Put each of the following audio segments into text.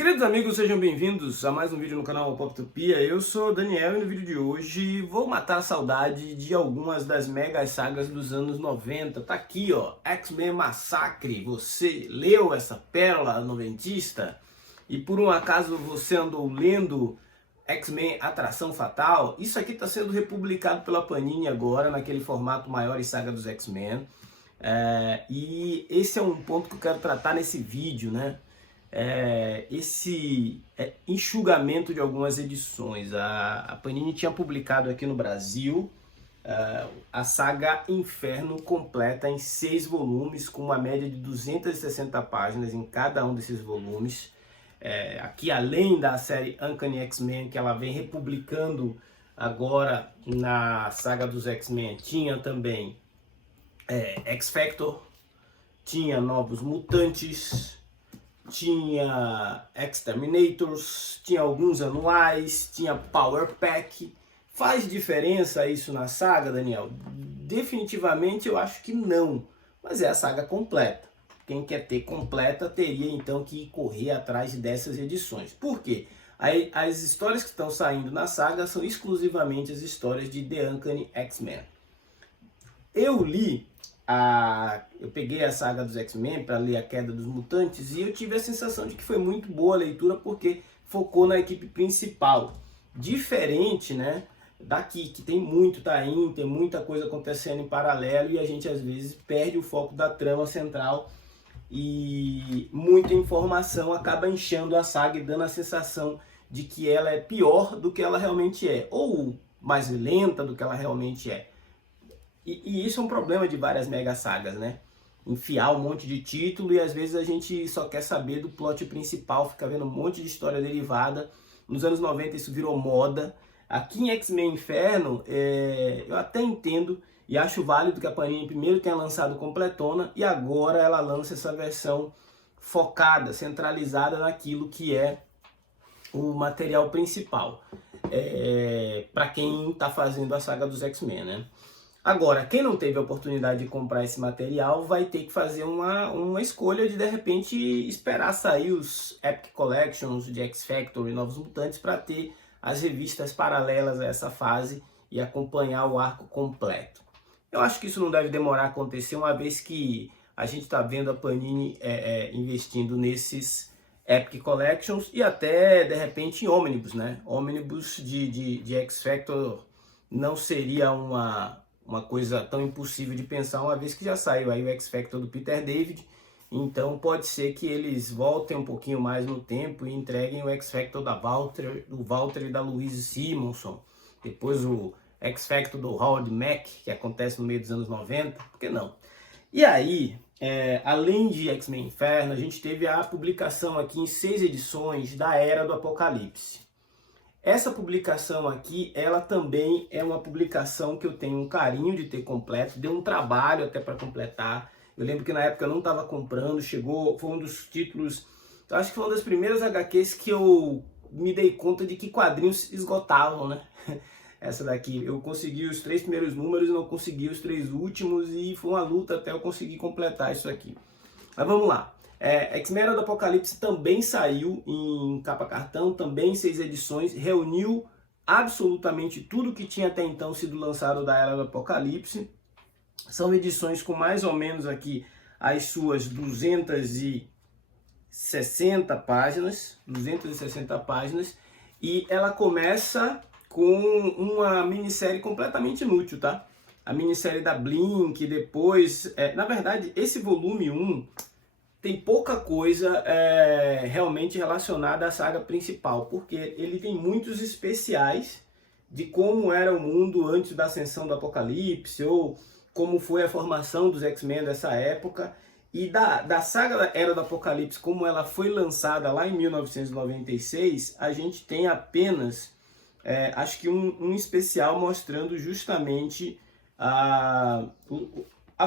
Queridos amigos, sejam bem-vindos a mais um vídeo no canal Poptopia. Eu sou o Daniel e no vídeo de hoje vou matar a saudade de algumas das mega sagas dos anos 90. Tá aqui, ó, X-Men Massacre. Você leu essa pérola noventista? E por um acaso você andou lendo X-Men Atração Fatal? Isso aqui está sendo republicado pela Panini agora, naquele formato maior e saga dos X-Men. E esse é um ponto que eu quero tratar nesse vídeo, né? Esse enxugamento de algumas edições. A Panini tinha publicado aqui no Brasil a saga Inferno completa em 6 volumes, com uma média de 260 páginas em cada um desses volumes. Aqui, além da série Uncanny X-Men, que ela vem republicando agora na saga dos X-Men, tinha também X-Factor, tinha Novos Mutantes, tinha Exterminators, tinha alguns anuais, tinha Power Pack. Faz diferença isso na saga, Daniel? Definitivamente eu acho que não, mas é a saga completa. Quem quer ter completa teria então que correr atrás dessas edições. Por quê? As histórias que estão saindo na saga são exclusivamente as histórias de The Uncanny X-Men. Eu peguei a saga dos X-Men para ler A Queda dos Mutantes e eu tive a sensação de que foi muito boa a leitura porque focou na equipe principal. Diferente, né, daqui, que tem muito tie-in, tem muita coisa acontecendo em paralelo e a gente às vezes perde o foco da trama central e muita informação acaba inchando a saga e dando a sensação de que ela é pior do que ela realmente é, ou mais lenta do que ela realmente é. E isso é um problema de várias mega sagas, né? Enfiar um monte de título e às vezes a gente só quer saber do plot principal, fica vendo um monte de história derivada. Nos anos 90 isso virou moda. Aqui em X-Men Inferno, eu até entendo e acho válido que a Panini primeiro tenha lançado completona e agora ela lança essa versão focada, centralizada naquilo que é o material principal. Para quem está fazendo a saga dos X-Men, né? Agora, quem não teve a oportunidade de comprar esse material vai ter que fazer uma escolha de repente esperar sair os Epic Collections de X-Factor e Novos Mutantes para ter as revistas paralelas a essa fase e acompanhar o arco completo. Eu acho que isso não deve demorar a acontecer, uma vez que a gente está vendo a Panini investindo nesses Epic Collections e até de repente em Omnibus, né? Omnibus de X-Factor não seria uma coisa tão impossível de pensar, uma vez que já saiu aí o X-Factor do Peter David, então pode ser que eles voltem um pouquinho mais no tempo e entreguem o X-Factor do Walter e da Louise Simonson, depois o X-Factor do Howard Mack, que acontece no meio dos anos 90, por que não? E aí, além de X-Men Inferno, a gente teve a publicação aqui em 6 edições da Era do Apocalipse. Essa publicação aqui, ela também é uma publicação que eu tenho um carinho de ter completo, deu um trabalho até para completar. Eu lembro que na época eu não estava comprando, foi um dos títulos, eu acho que foi uma das primeiras HQs que eu me dei conta de que quadrinhos esgotavam, né? Essa daqui, eu consegui os 3 primeiros números e não consegui os 3 últimos e foi uma luta até eu conseguir completar isso aqui. Mas vamos lá. X-Men Era do Apocalipse também saiu em capa cartão, também em 6 edições, reuniu absolutamente tudo que tinha até então sido lançado da Era do Apocalipse. São edições com mais ou menos aqui as suas 260 páginas, e ela começa com uma minissérie completamente inútil, tá? A minissérie da Blink, depois, na verdade, esse volume 1 tem pouca coisa realmente relacionada à saga principal, porque ele tem muitos especiais de como era o mundo antes da ascensão do Apocalipse, ou como foi a formação dos X-Men dessa época, e da saga Era do Apocalipse, como ela foi lançada lá em 1996, a gente tem apenas, acho que um especial mostrando justamente a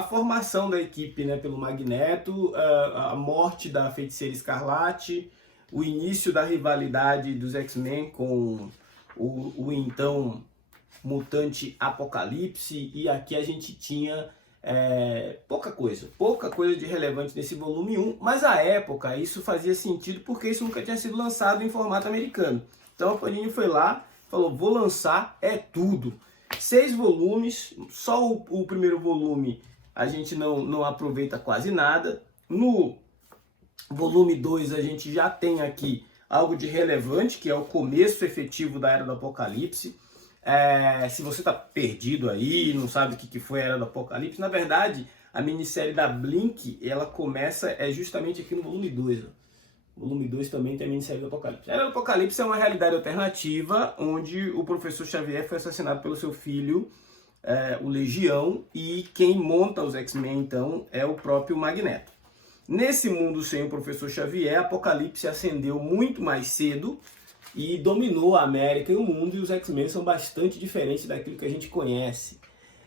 formação da equipe, né, pelo Magneto, a morte da Feiticeira Escarlate, o início da rivalidade dos X-Men com o então mutante Apocalipse, e aqui a gente tinha pouca coisa de relevante nesse volume 1, mas à época isso fazia sentido porque isso nunca tinha sido lançado em formato americano. Então a Panini foi lá, falou, vou lançar tudo. 6 volumes, só o primeiro volume a gente não aproveita quase nada. No volume 2 a gente já tem aqui algo de relevante, que é o começo efetivo da Era do Apocalipse. Se você está perdido aí, não sabe o que foi a Era do Apocalipse, na verdade, a minissérie da Blink, ela começa justamente aqui no volume 2. O volume 2 também tem a minissérie do Apocalipse. A Era do Apocalipse é uma realidade alternativa, onde o professor Xavier foi assassinado pelo seu filho, o Legião, e quem monta os X-Men, então, é o próprio Magneto. Nesse mundo sem o professor Xavier, Apocalipse ascendeu muito mais cedo e dominou a América e o mundo, e os X-Men são bastante diferentes daquilo que a gente conhece.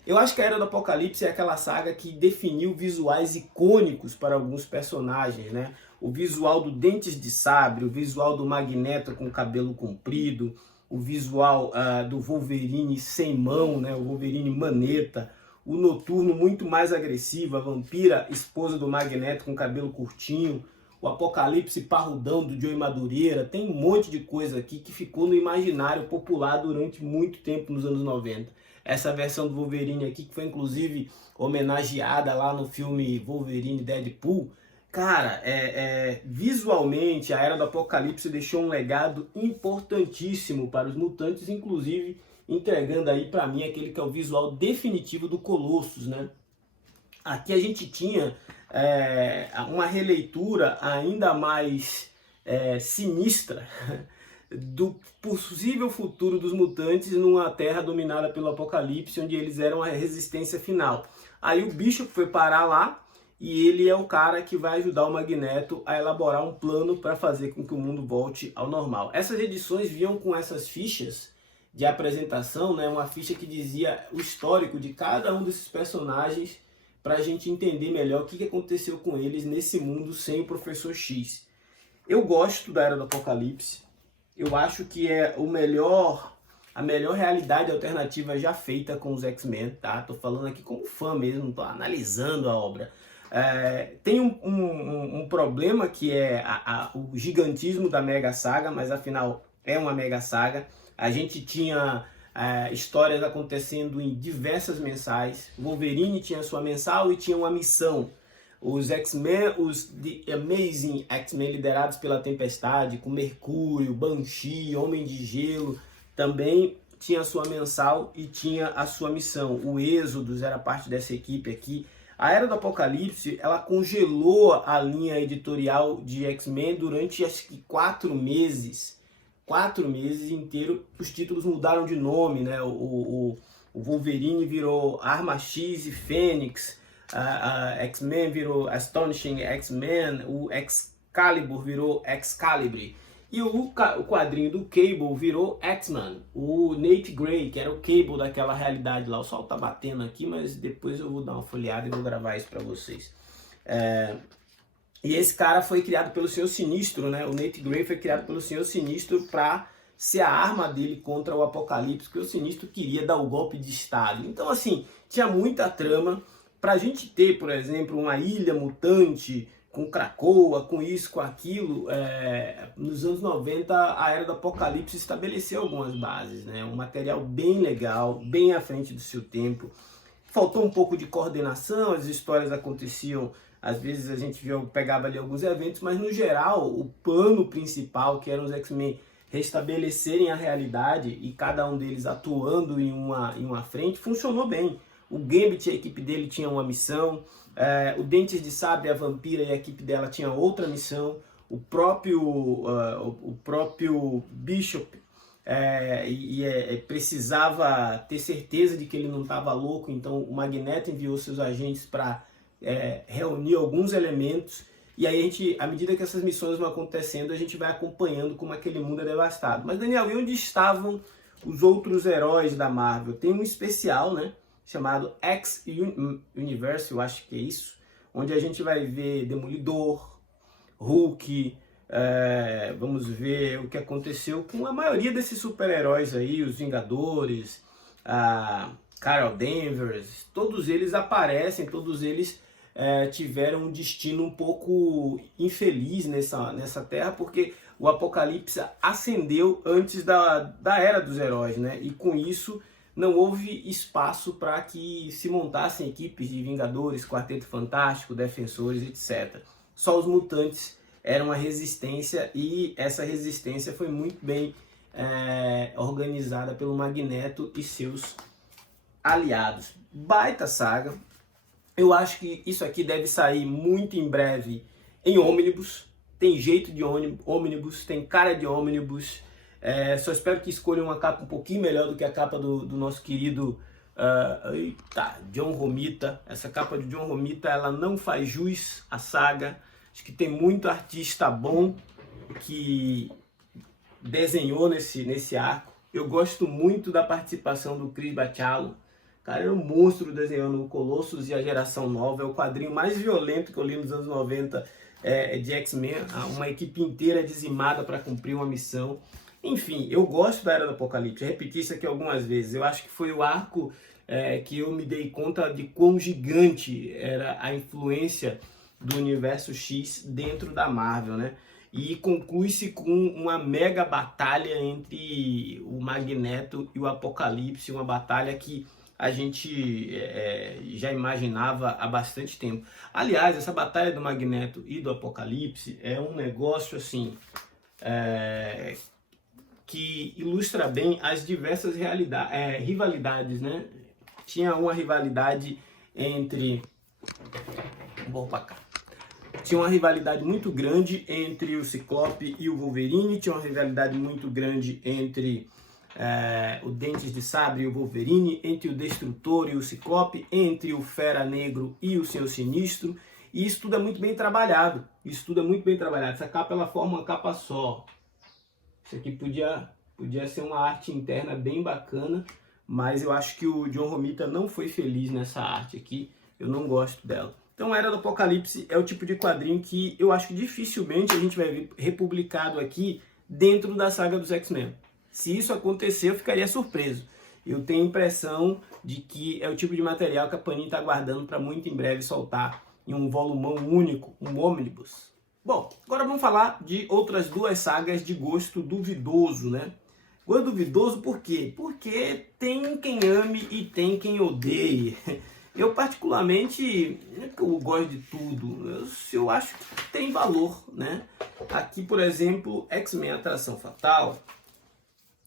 Eu acho que a Era do Apocalipse é aquela saga que definiu visuais icônicos para alguns personagens, né? O visual do Dentes de Sabre, o visual do Magneto com cabelo comprido, o visual do Wolverine sem mão, né? O Wolverine maneta, o Noturno muito mais agressivo, a Vampira, esposa do Magneto com cabelo curtinho, o Apocalipse parrudão do Joey Madureira. Tem um monte de coisa aqui que ficou no imaginário popular durante muito tempo nos anos 90. Essa versão do Wolverine aqui, que foi inclusive homenageada lá no filme Wolverine Deadpool, cara, visualmente a Era do Apocalipse deixou um legado importantíssimo para os mutantes, inclusive entregando aí para mim aquele que é o visual definitivo do Colossus, né? Aqui a gente tinha uma releitura ainda mais sinistra do possível futuro dos mutantes numa terra dominada pelo Apocalipse, onde eles eram a resistência final. Aí o Bishop foi parar lá, e ele é o cara que vai ajudar o Magneto a elaborar um plano para fazer com que o mundo volte ao normal. Essas edições vinham com essas fichas de apresentação, né? Uma ficha que dizia o histórico de cada um desses personagens, para a gente entender melhor o que aconteceu com eles nesse mundo sem o Professor X. Eu gosto da Era do Apocalipse. Eu acho que é a melhor realidade alternativa já feita com os X-Men, tá? Tô falando aqui como fã mesmo, tô analisando a obra. Tem um problema que é o gigantismo da Mega Saga, mas afinal é uma Mega Saga. A gente tinha histórias acontecendo em diversas mensais. Wolverine tinha sua mensal e tinha uma missão. Os X-Men, os The Amazing X-Men liderados pela Tempestade, com Mercúrio, Banshee, Homem de Gelo, também tinha a sua mensal e tinha a sua missão. O Êxodos era parte dessa equipe aqui. A Era do Apocalipse, ela congelou a linha editorial de X-Men durante acho que 4 meses. 4 meses inteiros, os títulos mudaram de nome, né? O Wolverine virou Arma X e Fênix, a X-Men virou Astonishing X-Men, o Excalibur virou Excalibur. E o quadrinho do Cable virou X-Men, o Nate Gray, que era o Cable daquela realidade lá. O sol tá batendo aqui, mas depois eu vou dar uma folheada e vou gravar isso para vocês. E esse cara foi criado pelo Senhor Sinistro, né? O Nate Gray foi criado pelo Senhor Sinistro para ser a arma dele contra o Apocalipse, que o Sinistro queria dar o golpe de Estado. Então, assim, tinha muita trama. Pra gente ter, por exemplo, uma ilha mutante com Krakoa, com isso, com aquilo, nos anos 90 a Era do Apocalipse estabeleceu algumas bases, né? Um material bem legal, bem à frente do seu tempo. Faltou um pouco de coordenação, as histórias aconteciam, às vezes a gente pegava ali alguns eventos, mas no geral o plano principal, que eram os X-Men restabelecerem a realidade e cada um deles atuando em uma frente, funcionou bem. O Gambit e a equipe dele tinham uma missão, o Dentes de Sabre, a Vampira e a equipe dela tinham outra missão, o próprio Bishop precisava ter certeza de que ele não estava louco, então o Magneto enviou seus agentes para reunir alguns elementos, e aí à medida que essas missões vão acontecendo, a gente vai acompanhando como aquele mundo é devastado. Mas Daniel, e onde estavam os outros heróis da Marvel? Tem um especial, né, chamado X-Universe, eu acho que é isso, onde a gente vai ver Demolidor, Hulk, vamos ver o que aconteceu com a maioria desses super-heróis aí, os Vingadores, Carol Danvers, todos eles aparecem, todos eles tiveram um destino um pouco infeliz nessa terra, porque o Apocalipse ascendeu antes da Era dos Heróis, né? E com isso não houve espaço para que se montassem equipes de Vingadores, Quarteto Fantástico, Defensores, etc. Só os mutantes eram a resistência, e essa resistência foi muito bem organizada pelo Magneto e seus aliados. Baita saga. Eu acho que isso aqui deve sair muito em breve em ônibus. Tem jeito de ônibus, tem cara de ônibus. Só espero que escolham uma capa um pouquinho melhor do que a capa do nosso querido John Romita. Essa capa de John Romita, ela não faz jus à saga. Acho que tem muito artista bom que desenhou nesse arco. Eu gosto muito da participação do Chris Bachalo. Cara, era um monstro desenhando o Colossus e a Geração Nova. É o quadrinho mais violento que eu li nos anos 90 de X-Men. Uma equipe inteira dizimada para cumprir uma missão. Enfim, eu gosto da Era do Apocalipse. Eu repeti isso aqui algumas vezes. Eu acho que foi o arco que eu me dei conta de quão gigante era a influência do Universo X dentro da Marvel, né? E conclui-se com uma mega batalha entre o Magneto e o Apocalipse. Uma batalha que a gente já imaginava há bastante tempo. Aliás, essa batalha do Magneto e do Apocalipse é um negócio assim que ilustra bem as diversas rivalidades, né? Tinha uma rivalidade entre... Vou para cá. Tinha uma rivalidade muito grande entre o Ciclope e o Wolverine. Tinha uma rivalidade muito grande entre o Dentes de Sabre e o Wolverine, entre o Destrutor e o Ciclope, entre o Fera Negro e o Senhor Sinistro. E isso tudo é muito bem trabalhado. Essa capa, ela forma uma capa só. Isso aqui podia ser uma arte interna bem bacana, mas eu acho que o John Romita não foi feliz nessa arte aqui. Eu não gosto dela. Então, a Era do Apocalipse é o tipo de quadrinho que eu acho que dificilmente a gente vai ver republicado aqui dentro da saga dos X-Men. Se isso acontecer, eu ficaria surpreso. Eu tenho a impressão de que é o tipo de material que a Panini está guardando para muito em breve soltar em um volumão único, um ônibus. Bom, agora vamos falar de outras duas sagas de gosto duvidoso, né? Gosto duvidoso por quê? Porque tem quem ame e tem quem odeie. Eu particularmente, não é que eu gosto de tudo, eu acho que tem valor, né? Aqui, por exemplo, X-Men Atração Fatal.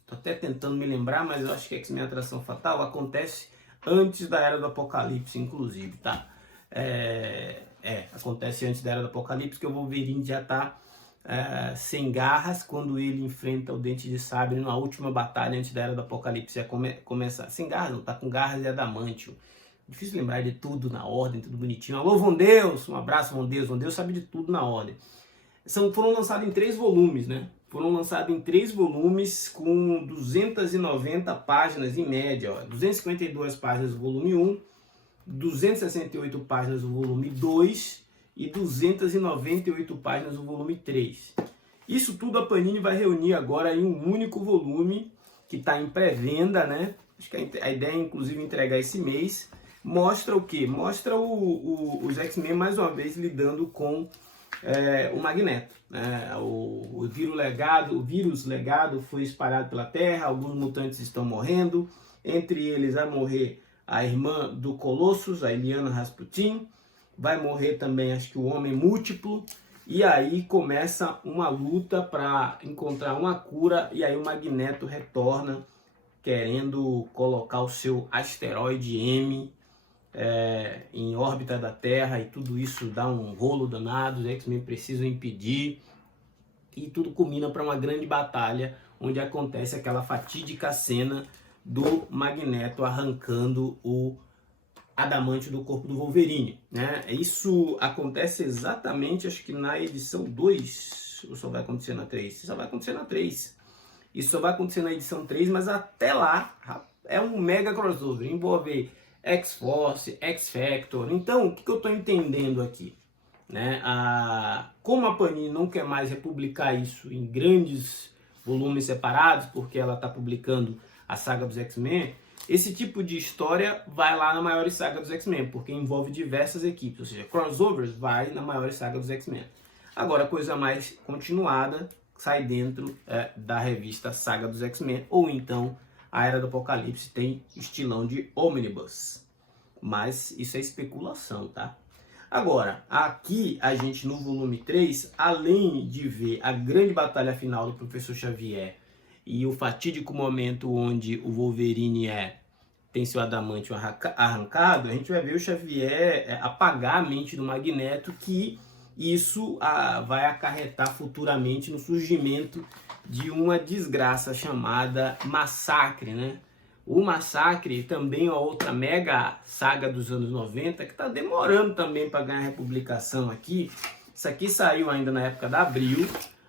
Tô até tentando me lembrar, mas eu acho que X-Men Atração Fatal acontece antes da Era do Apocalipse, inclusive, tá? Acontece antes da Era do Apocalipse, que o Wolverine já tá sem garras quando ele enfrenta o Dente de Sabre na última batalha antes da Era do Apocalipse já começar. Sem garras não, tá com garras de adamantio. Difícil lembrar de tudo na ordem, tudo bonitinho. Alô, Von Deus! Um abraço, Von Deus. Von Deus sabe de tudo na ordem. Foram lançados em 3 volumes, né? Foram lançados em 3 volumes com 290 páginas em média. 252 páginas do volume 1, 268 páginas do volume 2 e 298 páginas do volume 3. Isso tudo a Panini vai reunir agora em um único volume que está em pré-venda, né? Acho que a ideia é inclusive entregar esse mês. Mostra o quê? Mostra os X-Men mais uma vez lidando com o Magneto. O vírus legado foi espalhado pela Terra, alguns mutantes estão morrendo, entre eles vai morrer a irmã do Colossus, a Illyana Rasputin, vai morrer também acho que o Homem Múltiplo, e aí começa uma luta para encontrar uma cura, e aí o Magneto retorna querendo colocar o seu asteroide M em órbita da Terra, e tudo isso dá um rolo danado, os X-Men precisam impedir, e tudo culmina para uma grande batalha, onde acontece aquela fatídica cena do Magneto arrancando o adamante do corpo do Wolverine, né? Isso acontece exatamente, acho que na edição 2, ou só vai acontecer na 3? Só vai acontecer na 3. Isso só vai acontecer na edição 3, mas até lá é um mega crossover, envolve X-Force, X-Factor. Então, o que eu estou entendendo aqui? Né? Como a Panini não quer mais republicar isso em grandes volumes separados, porque ela está publicando a saga dos X-Men, Esse tipo de história vai lá na maior saga dos X-Men, porque envolve diversas equipes, ou seja, crossovers vai na maior saga dos X-Men. Agora, a coisa mais continuada sai dentro da revista Saga dos X-Men, ou então a Era do Apocalipse tem estilão de ônibus. Mas isso é especulação, tá? Agora, aqui a gente no volume 3, além de ver a grande batalha final do Professor Xavier e o fatídico momento onde o Wolverine tem seu adamantium arrancado, a gente vai ver o Xavier apagar a mente do Magneto, que isso vai acarretar futuramente no surgimento de uma desgraça chamada Massacre, né? O Massacre também é outra mega saga dos anos 90, que está demorando também para ganhar republicação aqui. Isso aqui saiu ainda na época da Abril,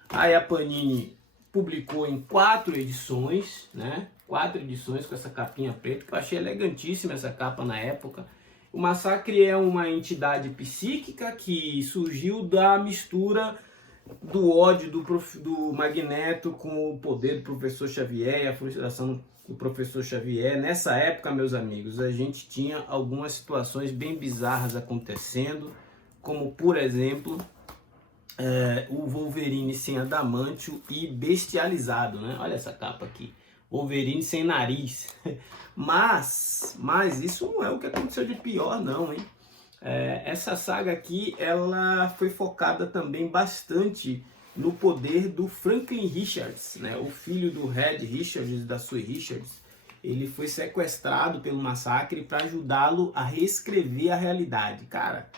aí a Panini publicou em 4 edições, né? 4 edições com essa capinha preta, que eu achei elegantíssima essa capa na época. O Massacre é uma entidade psíquica que surgiu da mistura do ódio do Magneto com o poder do Professor Xavier e a frustração do Professor Xavier. Nessa época, meus amigos, a gente tinha algumas situações bem bizarras acontecendo, como, por exemplo, o Wolverine sem adamantium e bestializado, né? Olha essa capa aqui. Wolverine sem nariz. Mas isso não é o que aconteceu de pior, não, hein? Essa saga aqui, ela foi focada também bastante no poder do Franklin Richards, né? O filho do Reed Richards, da Sue Richards. Ele foi sequestrado pelo Massacre para ajudá-lo a reescrever a realidade. Cara,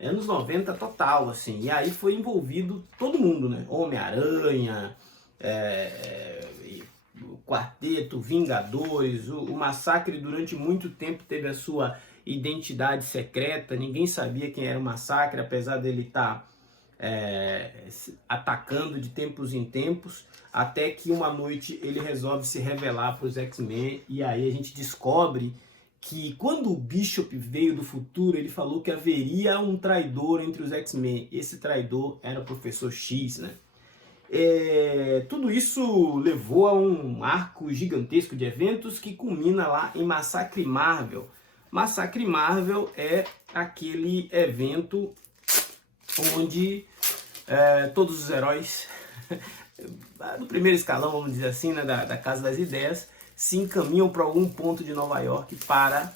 anos 90 total, assim. E aí foi envolvido todo mundo, né? Homem-Aranha, Quarteto, Vingadores. O Massacre durante muito tempo teve a sua identidade secreta, ninguém sabia quem era o Massacre, apesar dele estar atacando de tempos em tempos, até que uma noite ele resolve se revelar para os X-Men, e aí a gente descobre que quando o Bishop veio do futuro, ele falou que haveria um traidor entre os X-Men. Esse traidor era o Professor X, né? Tudo isso levou a um arco gigantesco de eventos que culmina lá em Massacre Marvel. Massacre Marvel é aquele evento onde todos os heróis do primeiro escalão, vamos dizer assim, né, da Casa das Ideias, se encaminham para algum ponto de Nova York para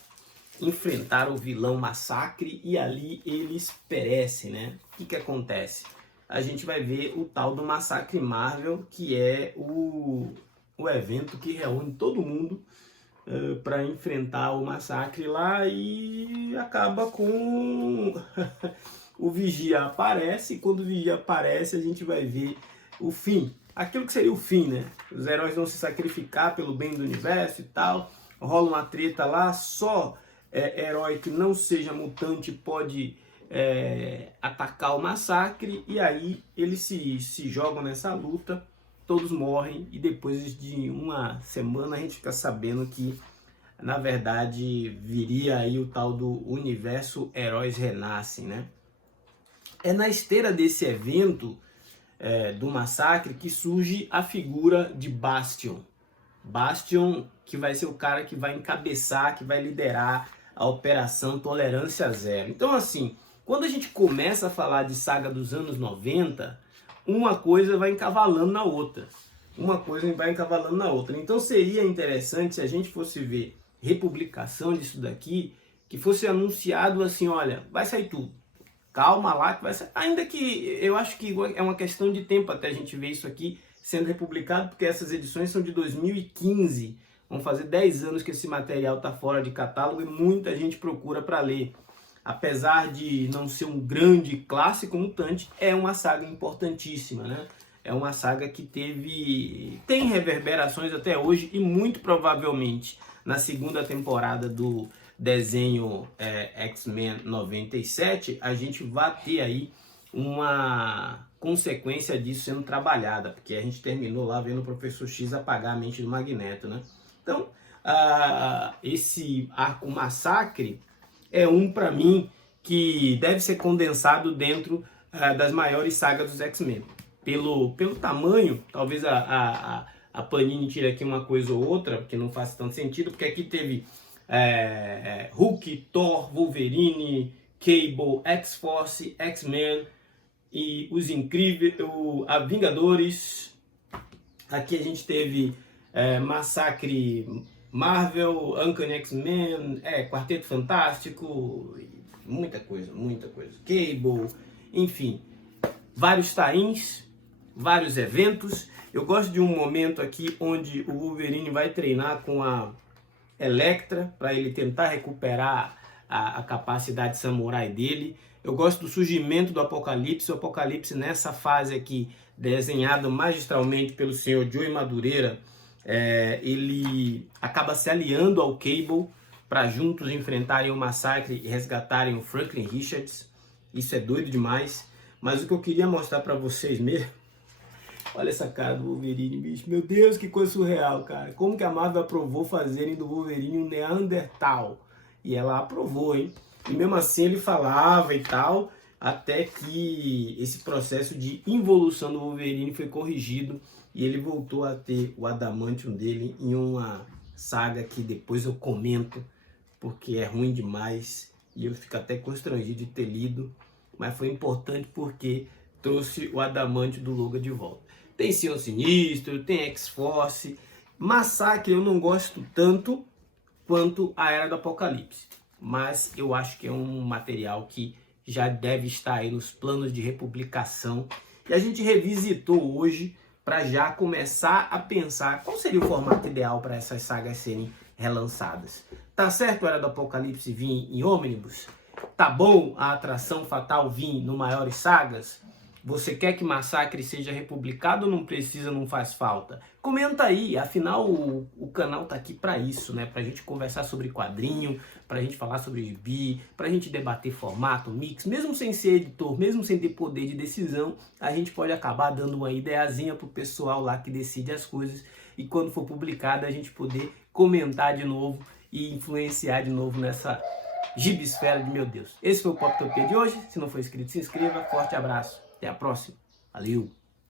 enfrentar o vilão Massacre, e ali eles perecem, né? O que acontece? A gente vai ver o tal do Massacre Marvel, que é o evento que reúne todo mundo para enfrentar o Massacre lá, e acaba com o Vigia aparece, e quando o Vigia aparece a gente vai ver o fim, aquilo que seria o fim, né? Os heróis vão se sacrificar pelo bem do universo e tal, rola uma treta lá, só herói que não seja mutante pode atacar o Massacre, e aí eles se jogam nessa luta, todos morrem, e depois de uma semana a gente fica sabendo que na verdade viria aí o tal do universo Heróis Renascem, né? É na esteira desse evento do Massacre que surge a figura de Bastion. Bastion, que vai ser o cara que vai encabeçar, que vai liderar a Operação Tolerância Zero. Então, assim, quando a gente começa a falar de saga dos anos 90, uma coisa vai encavalando na outra. Uma coisa vai encavalando na outra. Então seria interessante se a gente fosse ver republicação disso daqui, que fosse anunciado assim, olha, vai sair tudo. Calma lá que vai sair. Ainda que eu acho que é uma questão de tempo até a gente ver isso aqui sendo republicado, porque essas edições são de 2015. Vão fazer 10 anos que esse material está fora de catálogo e muita gente procura para ler. Apesar de não ser um grande clássico mutante, é uma saga importantíssima, né? É uma saga que tem reverberações até hoje, e muito provavelmente na segunda temporada do desenho X-Men 97, a gente vai ter aí uma consequência disso sendo trabalhada, porque a gente terminou lá vendo o Professor X apagar a mente do Magneto, né? Então, esse arco Massacre é para mim, que deve ser condensado dentro das maiores sagas dos X-Men. Pelo tamanho, talvez a a Panini tira aqui uma coisa ou outra, porque não faz tanto sentido, porque aqui teve Hulk, Thor, Wolverine, Cable, X-Force, X-Men e os Incríveis, a Vingadores. Aqui a gente teve Massacre Marvel, Uncanny X-Men, Quarteto Fantástico, muita coisa. Cable, enfim, vários tains, vários eventos. Eu gosto de um momento aqui onde o Wolverine vai treinar com a Elektra para ele tentar recuperar a capacidade samurai dele. Eu gosto do surgimento do Apocalipse. O Apocalipse nessa fase aqui, desenhado magistralmente pelo senhor Joey Madureira, ele acaba se aliando ao Cable para juntos enfrentarem o Massacre e resgatarem o Franklin Richards. Isso é doido demais. Mas o que eu queria mostrar para vocês mesmo, olha essa cara do Wolverine, bicho. Meu Deus, que coisa surreal, cara. Como que a Marvel aprovou fazerem do Wolverine um Neandertal? E ela aprovou, hein? E mesmo assim ele falava e tal, até que esse processo de involução do Wolverine foi corrigido e ele voltou a ter o adamantium dele em uma saga que depois eu comento, porque é ruim demais e eu fico até constrangido de ter lido, mas foi importante porque trouxe o adamantium do Logan de volta. Tem Senhor Sinistro, tem X-Force. Massacre eu não gosto tanto quanto a Era do Apocalipse, mas eu acho que é um material que já deve estar aí nos planos de republicação. E a gente revisitou hoje para já começar a pensar qual seria o formato ideal para essas sagas serem relançadas. Tá certo a Era do Apocalipse vir em ônibus? Tá bom a Atração Fatal vir no Maiores Sagas? Você quer que Massacre seja republicado ou não precisa, não faz falta? Comenta aí, afinal o canal tá aqui para isso, né? Pra gente conversar sobre quadrinho, pra gente falar sobre gibi, pra gente debater formato, mix. Mesmo sem ser editor, mesmo sem ter poder de decisão, a gente pode acabar dando uma ideiazinha pro pessoal lá que decide as coisas e quando for publicada a gente poder comentar de novo e influenciar de novo nessa gibisfera de meu Deus. Esse foi o Poptopia de hoje. Se não for inscrito, se inscreva. Forte abraço. Até a próxima. Valeu!